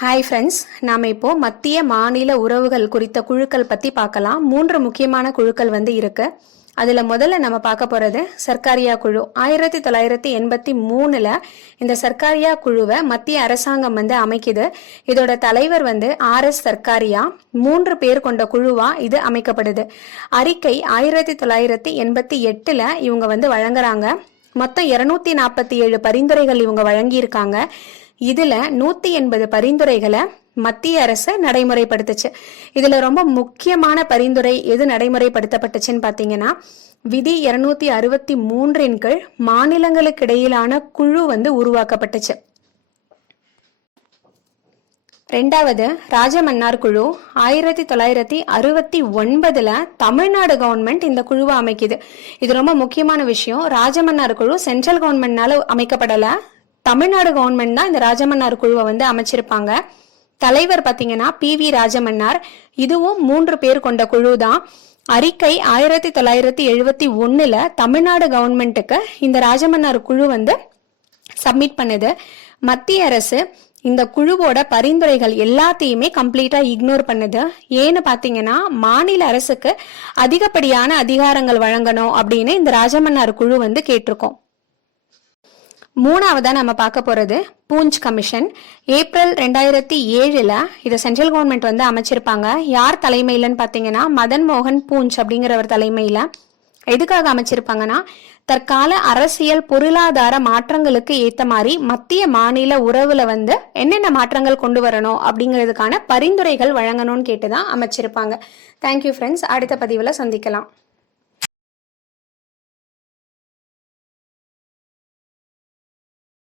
Hi friends, நாம் இப்போ மத்திய மாநில உறவுகள் குறித்த குழுக்கள் பற்றி பார்க்கலாம். 3 முக்கியமான குழுக்கள் இருக்கு. அதில் முதல்ல நம்ம பார்க்க போகிறது சர்க்காரியா குழு. 1983 இந்த சர்க்காரியா குழுவை மத்திய அரசாங்கம் அமைக்குது. இதோட தலைவர் RS சர்க்காரியா. 3 பேர் கொண்ட குழுவா இது அமைக்கப்படுது. அறிக்கை 1988 இவங்க வழங்குறாங்க. மொத்தம் 247 பரிந்துரைகள் இவங்க வழங்கியிருக்காங்க. இதுல 180 பரிந்துரைகளை மத்திய அரசு நடைமுறைப்படுத்துச்சு. இதுல ரொம்ப முக்கியமான பரிந்துரை எது நடைமுறைப்படுத்தப்பட்டுச்சுன்னு பாத்தீங்கன்னா, விதி 263 கீழ் மாநிலங்களுக்கு இடையிலான குழு உருவாக்கப்பட்டுச்சு. ரெண்டாவது ராஜமன்னார் குழு. 1969 தமிழ்நாடு கவர்மெண்ட் இந்த குழுவை அமைக்குது. இது ரொம்ப முக்கியமான விஷயம். ராஜமன்னார் குழு சென்ட்ரல் கவர்மெண்ட்னால அமைக்கப்படல, தமிழ்நாடு கவர்மெண்ட் தான் இந்த ராஜமன்னார் குழுவை அமைச்சிருப்பாங்க. தலைவர் பாத்தீங்கன்னா PV ராஜமன்னார். இதுவும் 3 பேர் கொண்ட குழு தான். அறிக்கை 1971 தமிழ்நாடு கவர்மெண்ட்டுக்கு இந்த ராஜமன்னார் குழு சப்மிட் பண்ணுது. மத்திய அரசு இந்த குழுவோட பரிந்துரைகள் எல்லாத்தையுமே கம்ப்ளீட்டா இக்னோர் பண்ணுது. ஏன்னு பாத்தீங்கன்னா, மாநில அரசுக்கு அதிகப்படியான அதிகாரங்கள் வழங்கணும் அப்படின்னு இந்த ராஜமன்னார் குழு கேட்டிருக்கோம். மூணாவதா நம்ம பார்க்க போறது பூஞ்ச் கமிஷன். ஏப்ரல் 2007 இதை சென்ட்ரல் கவர்மெண்ட் அமைச்சிருப்பாங்க. யார் தலைமையிலன்னு பாத்தீங்கன்னா, மதன் மோகன் பூஞ்ச் அப்படிங்கிறவர் தலைமையில. எதுக்காக அமைச்சிருப்பாங்கன்னா, தற்கால அரசியல் பொருளாதார மாற்றங்களுக்கு ஏத்த மாதிரி மத்திய மாநில உறவுல என்னென்ன மாற்றங்கள் கொண்டு வரணும் அப்படிங்கிறதுக்கான பரிந்துரைகள் வழங்கணும்னு கேட்டுதான் அமைச்சிருப்பாங்க. தேங்க்யூ ஃப்ரெண்ட்ஸ், அடுத்த பதிவுல சந்திக்கலாம்.